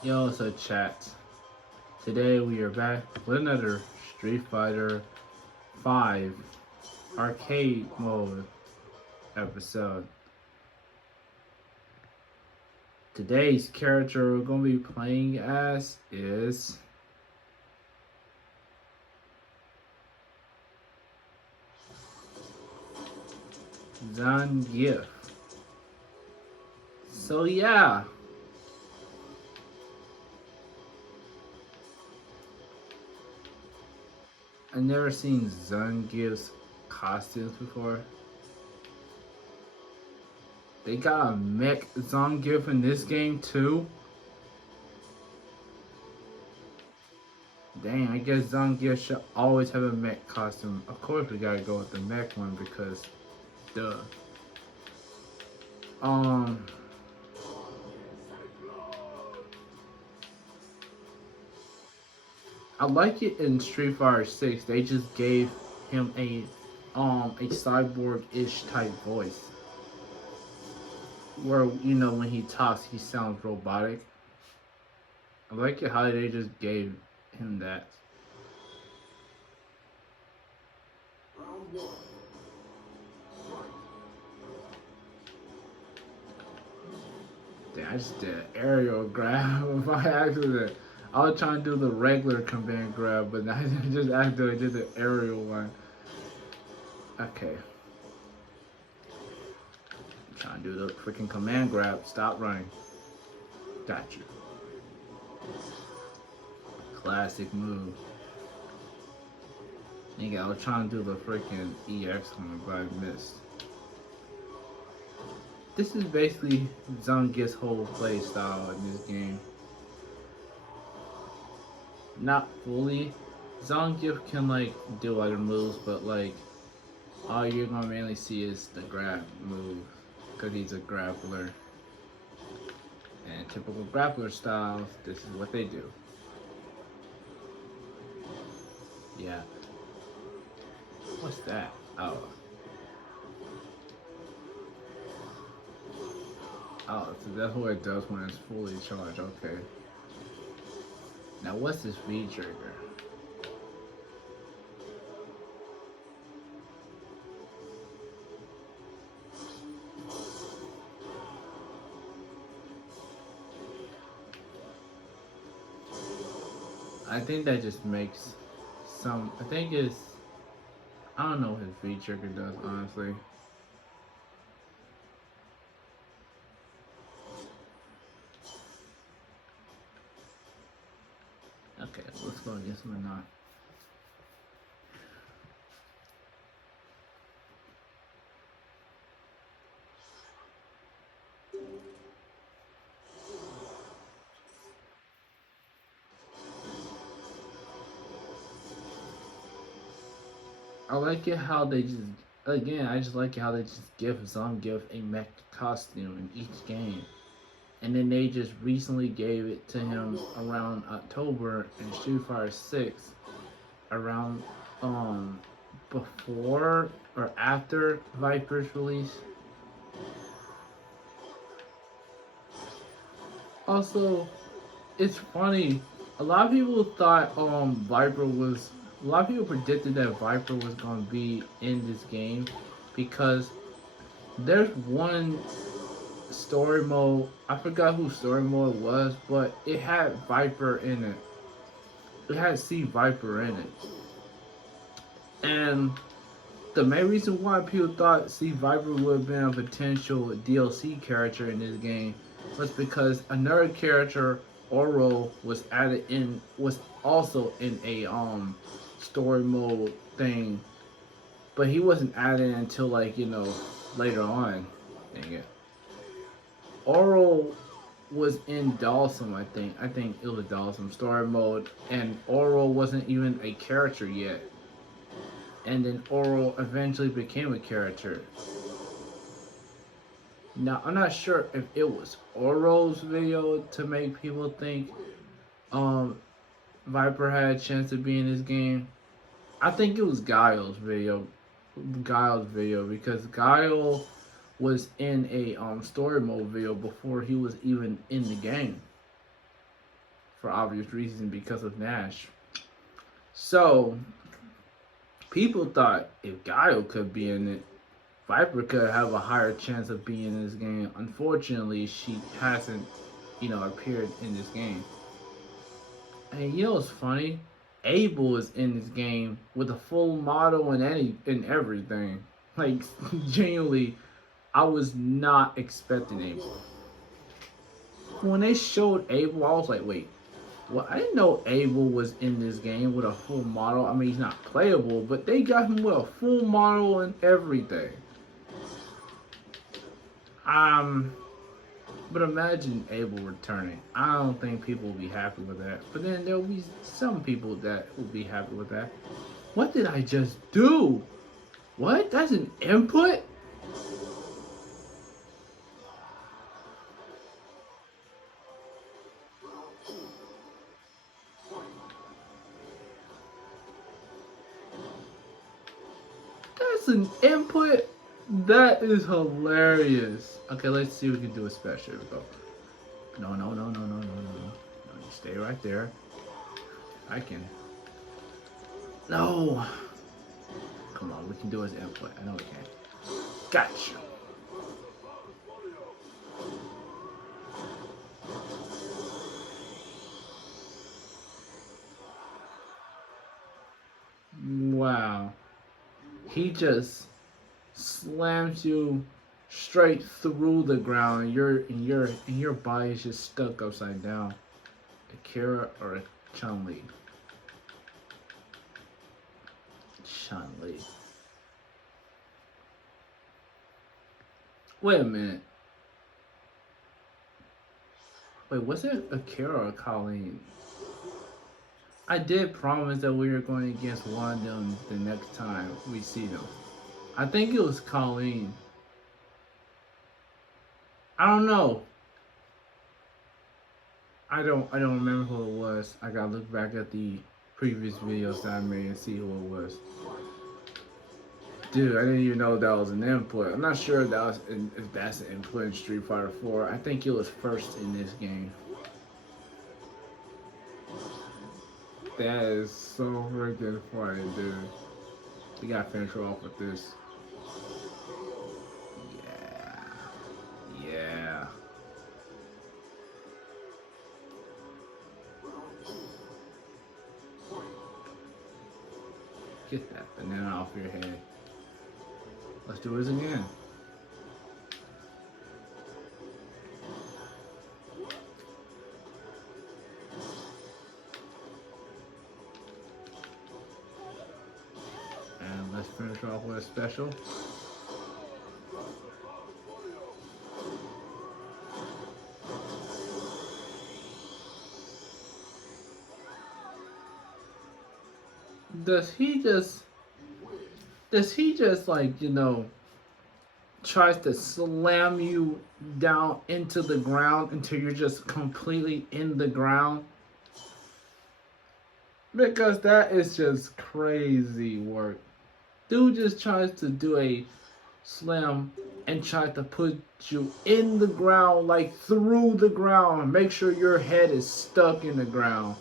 Yo, so chat. Today we are back with another Street Fighter 5 arcade mode episode. Today's character we're going to be playing as is Zangief. So yeah, I've never seen Zangief's costumes before. They got a mech Zangief in this game too. Dang, I guess Zangief should always have a mech costume. Of course, we gotta go with the mech one because, duh. Um, I like it in Street Fighter 6. They just gave him a cyborg-ish type voice, where when he talks, he sounds robotic. I like it how they just gave him that. Damn, I just did an aerial grab by accident. I was trying to do the regular command grab, but I just accidentally did the aerial one. Okay. I'm trying to do the freaking command grab. Stop running. Got you. Classic move. Nigga, I was trying to do the freaking EX one, but I missed. This is basically Zangief's whole play style in this game. Not fully. Zangief can like do other moves, but like all you're gonna mainly see is the grab move, because he's a grappler. And typical grappler styles, this is what they do. Yeah. What's that? Oh. Oh, so that's what it does when it's fully charged. Okay. Now what's this V trigger? I think that just makes some. I think it's. I don't know what his V trigger does, honestly. Okay, let's go against him or not. I like it how they just. Again, I just like it how they just give Zangief a mech costume in each game. And then they just recently gave it to him around October in Street Fighter 6, around um before or after Viper's release. Also, it's funny. A lot of people thought Viper was. A lot of people predicted that Viper was gonna be in this game because there's one story mode. I forgot who story mode was, but it had Viper in it. It had C Viper in it, and the main reason why people thought C Viper would have been a potential DLC character in this game was because another character, Oro, was also in a story mode thing, but he wasn't added until like later on. Dang it. Oro was in Dawson, I think. I think it was Dawson story mode, and Oro wasn't even a character yet. And then Oro eventually became a character. Now I'm not sure if it was Oro's video to make people think um Viper had a chance to be in this game. I think it was Guile's video because Guile was in a story mode video before he was even in the game. for obvious reasons because of Nash. So people thought if Guile could be in it, Viper could have a higher chance of being in this game. Unfortunately, she hasn't, appeared in this game. And you know what's funny? Abel is in this game with a full model and everything. Like genuinely, I was not expecting Abel. When they showed Abel, I was like, wait, well, I didn't know Abel was in this game with a full model. I mean, he's not playable, but they got him with a full model and everything. But imagine Abel returning. I don't think people will be happy with that. But then there'll be some people that will be happy with that. What did I just do? What? That's an input? That's an input? That is hilarious. Okay, let's see if we can do a special. Here we go. No. You stay right there. I can. No. Come on, we can do his input. I know we can. Gotcha. Wow. He just slams you straight through the ground, and your body is just stuck upside down. Akira or a Chun-Li? Chun-Li. Wait a minute. Wait, was it Akira or Colleen? I did promise that we were going against one of them the next time we see them. I think it was Colleen. I don't know. I don't remember who it was. I gotta look back at the previous videos that I made and see who it was. Dude, I didn't even know that was an input. I'm not sure if that's an input in Street Fighter 4. I think it was first in this game. That is so freaking funny, dude. We gotta finish her off with this. Yeah. Get that banana off your head. Let's do this again. And let's finish off with a special. Does he just like, tries to slam you down into the ground until you're just completely in the ground? Because that is just crazy work. Dude just tries to do a slam and tries to put you in the ground, like through the ground. Make sure your head is stuck in the ground.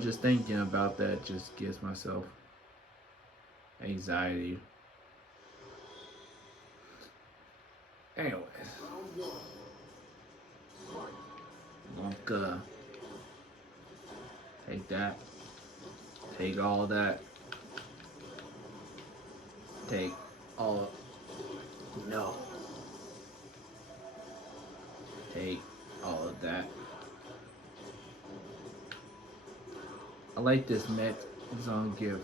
Just thinking about that just gives myself anxiety. Anyways. Wonka. Take that. Take all that. Take all of... No. Take all of that. I like this mech Zangief.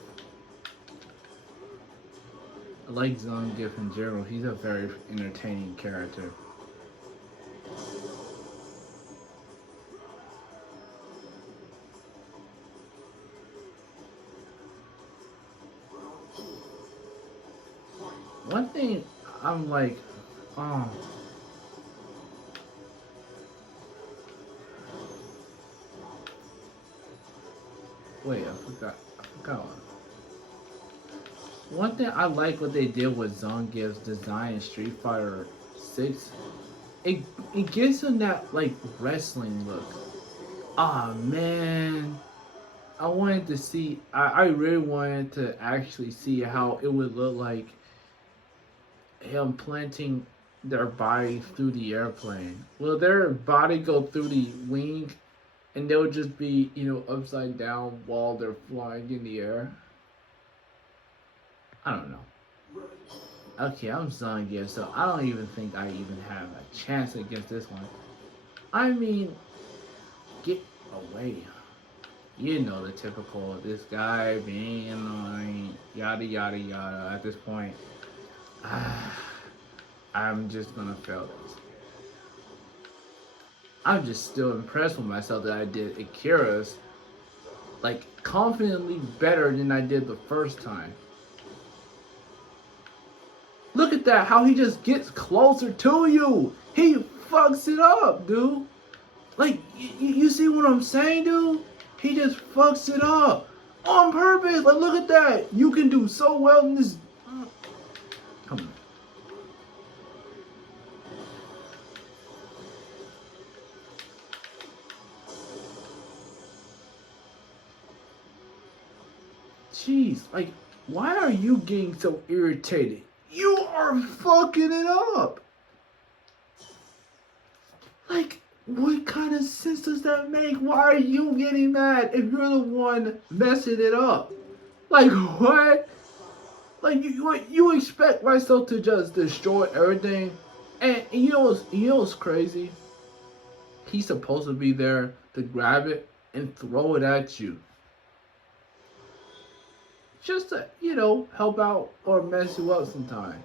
I like Zangief in general. He's a very entertaining character. One thing I'm like, wait, I forgot one. One thing I like what they did with Zangief's design in Street Fighter 6. It gives him that like wrestling look. Ah man, I wanted to see. I really wanted to actually see how it would look like him planting their body through the airplane. Will their body go through the wing and they'll just be, upside down while they're flying in the air? I don't know. Okay, I'm Zangief, so I don't even think I even have a chance against this one. I mean, get away. You know the typical, this guy being annoying, yada yada yada. At this point, I'm just gonna fail this. I'm just still impressed with myself that I did Akira's like confidently better than I did the first time. Look at that, how he just gets closer to you. He fucks it up, dude. Like, you see what I'm saying, dude? He just fucks it up on purpose. Like, look at that. You can do so well in this. Come on. Jeez, like, why are you getting so irritated? You are fucking it up. Like, what kind of sense does that make? Why are you getting mad if you're the one messing it up? Like, what? Like, you expect myself to just destroy everything? And you know what's crazy? He's supposed to be there to grab it and throw it at you. Just to, help out or mess you up sometime.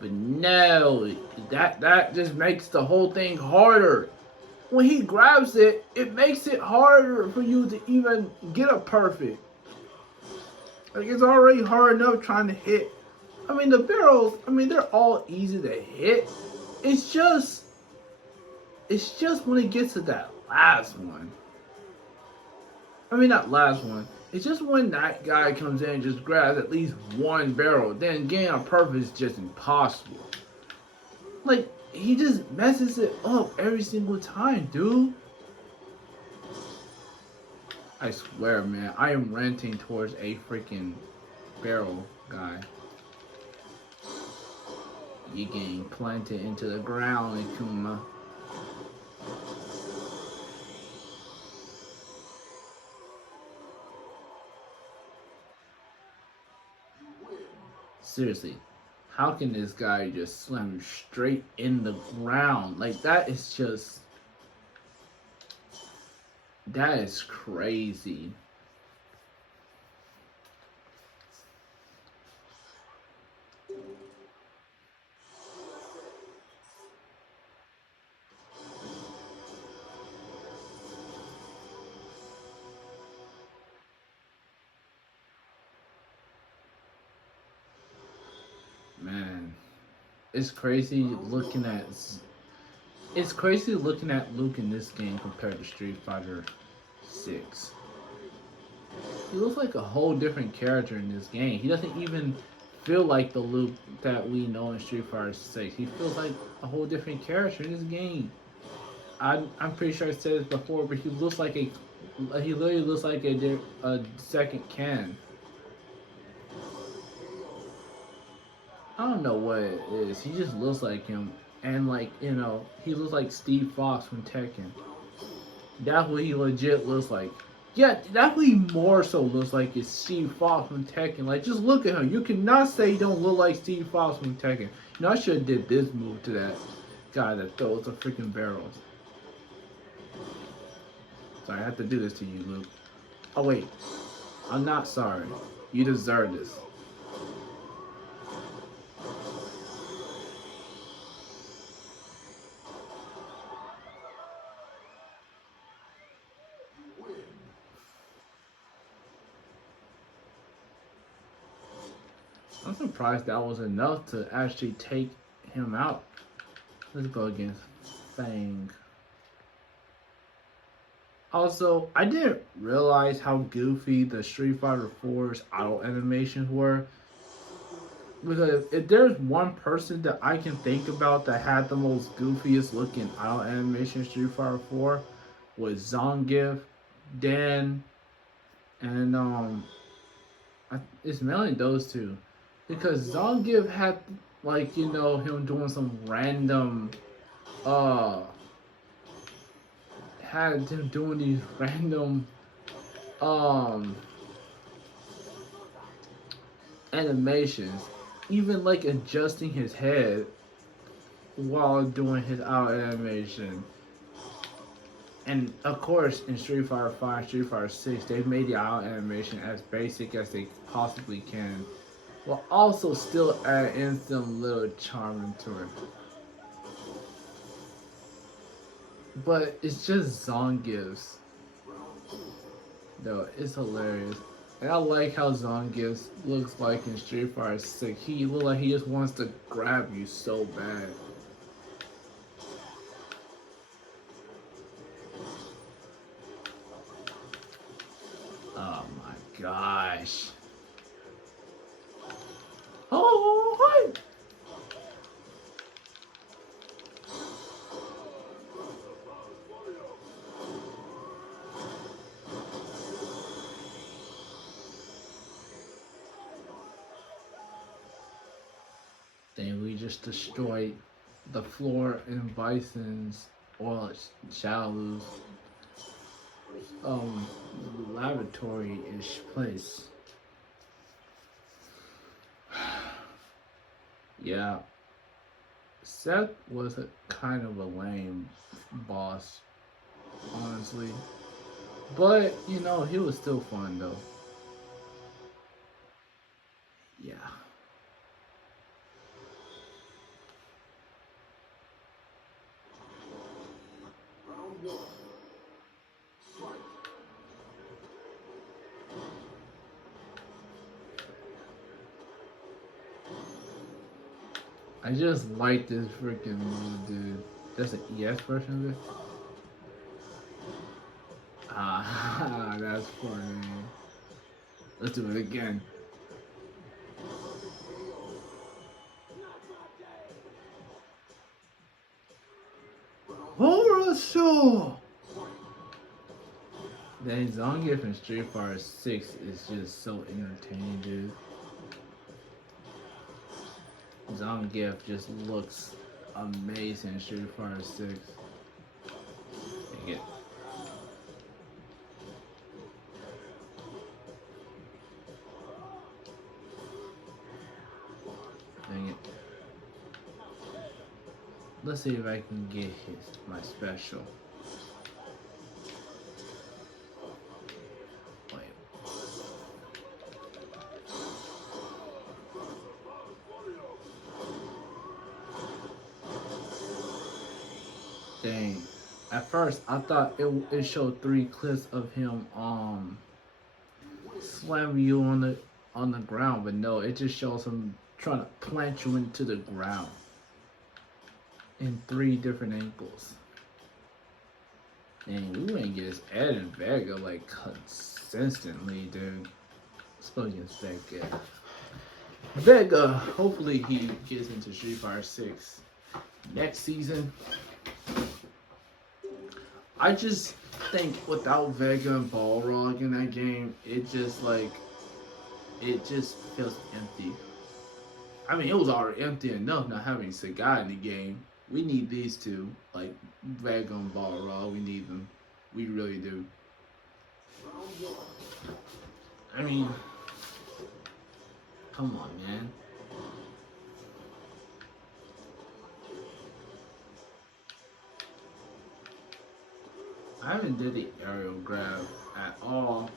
But no, that just makes the whole thing harder. When he grabs it, it makes it harder for you to even get a perfect. Like, it's already hard enough trying to hit. I mean, the barrels, they're all easy to hit. It's just when it gets to that last one. Not last one. It's just when that guy comes in and just grabs at least one barrel. Then getting a perfect is just impossible. Like, he just messes it up every single time, dude. I swear, man, I am ranting towards a freaking barrel guy. You getting planted into the ground, Akuma. Seriously, how can this guy just slam straight in the ground? Like, that is crazy. Man, it's crazy looking at Luke in this game compared to Street Fighter 6. He looks like a whole different character in this game. He doesn't even feel like the Luke that we know in Street Fighter 6. He feels like a whole different character in this game. I'm pretty sure I said this before, but he literally looks like a second Ken. I don't know what it is. He just looks like him, and he looks like Steve Fox from Tekken. That's what he legit looks like. Yeah, that's what he more so looks like is Steve Fox from Tekken. Like, just look at him. You cannot say he don't look like Steve Fox from Tekken. I should have did this move to that guy that throws the freaking barrels. Sorry, I have to do this to you, Luke. Oh wait, I'm not sorry. You deserve this. I'm surprised that was enough to actually take him out. Let's go against Fang. Also, I didn't realize how goofy the Street Fighter 4's auto animations were. Because if there's one person that I can think about that had the most goofiest looking auto animation in Street Fighter 4, with Zangief, Dan, and it's mainly those two, because Zangief had like him doing some random uh had him doing these random um animations, even like adjusting his head while doing his eye animation. And of course, in Street Fighter 5, Street Fighter 6, they've made the eye animation as basic as they possibly can, while also still add in some little charm into it. But it's just Zangief's, though. It's hilarious. And I like how Zangief looks like in Street Fighter 6. He looks like he just wants to grab you so bad. Oh my gosh. Oh, hi! Then we just destroyed the floor in Bison's or Shadow's um laboratory-ish place. Yeah, Seth was a kind of a lame boss, honestly. But he was still fun though. Yeah. I just like this freaking move, dude. That's an ES version of it? Ah, that's funny. Let's do it again. Horror. Then Zangief in Street Fighter 6 is just so entertaining, dude. Zangief just looks amazing in Street Fighter 6. Dang it. Dang it. Let's see if I can get my special. Dang. At first, I thought it showed 3 clips of him slamming you on the ground, but no, it just shows him trying to plant you into the ground in 3 different angles. Dang, we ain't get his Ed and Vega like consistently, dude. Let's go against Vega. Vega, hopefully he gets into Street Fighter 6 next season. I just think without Vega and Balrog in that game, it just feels empty. I mean, it was already empty enough not having Sagai in the game. We need these two, like Vega and Balrog. We need them. We really do. I mean, come on, man. I haven't did the aerial grab at all.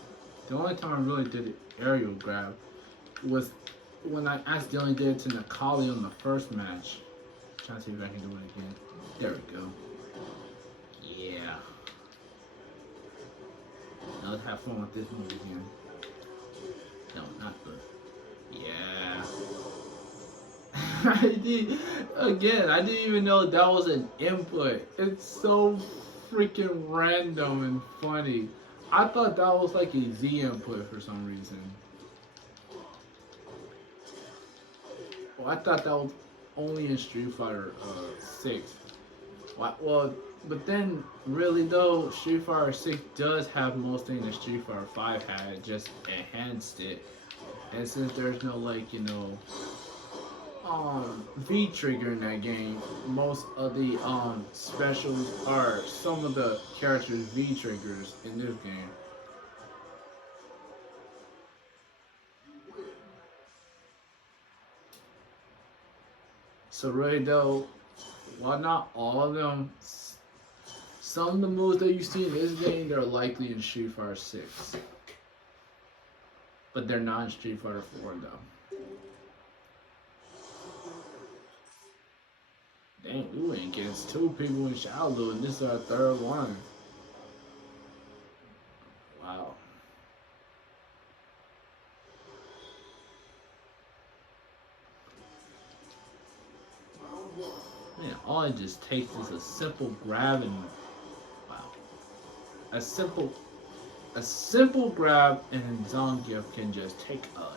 The only time I really did the aerial grab was when I accidentally did it to Nakali on the first match. Trying to see if I can do it again. There we go. Yeah. Now let's have fun with this move again. No, not good. Yeah. I didn't even know that was an input. It's so freaking random and funny. I thought that was like a Z input for some reason. Well, I thought that was only in Street Fighter 6. Well, But then, really though, Street Fighter 6 does have most things that Street Fighter 5 had. It just enhanced it. And since there's no like V trigger in that game, most of the specials are some of the characters V triggers in this game. So really though, while not all of them, some of the moves that you see in this game they're likely in Street Fighter 6. But they're not in Street Fighter 4 though. Dang, we went against two people in Shaolin and this is our third one. Wow. Man, all it just takes is a simple grab and wow. A simple grab and Zangief can just take a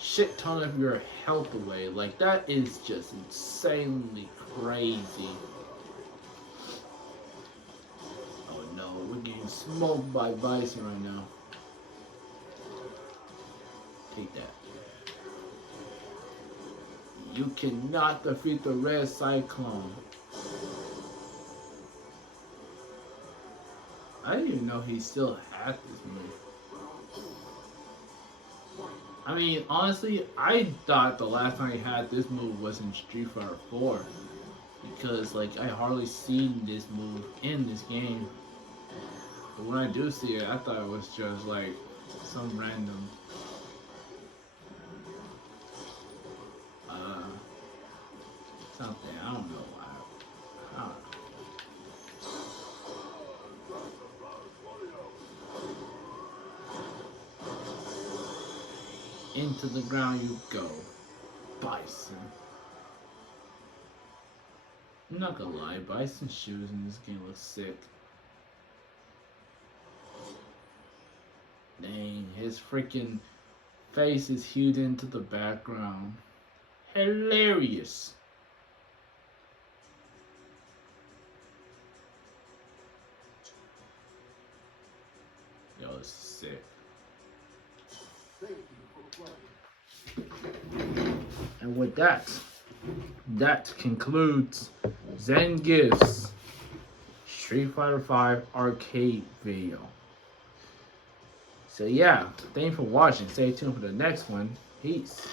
shit ton of your health away. Like that is just insanely crazy. Oh no, we're getting smoked by Bison right now. Take that. You cannot defeat the Red Cyclone. I didn't even know he still had this move. I mean, honestly, I thought the last time he had this move was in Street Fighter 4. Because, like, I hardly seen this move in this game. But when I do see it, I thought it was just, like, some random something. I don't know why. I don't know. Into the ground you go, Bison. I'm not gonna lie, Bison's shoes in this game look sick. Dang, his freaking face is hued into the background. Hilarious. Yo, this is sick. And with that, that concludes Zangief's Street Fighter 5 arcade video. So yeah, thanks for watching. Stay tuned for the next one. Peace.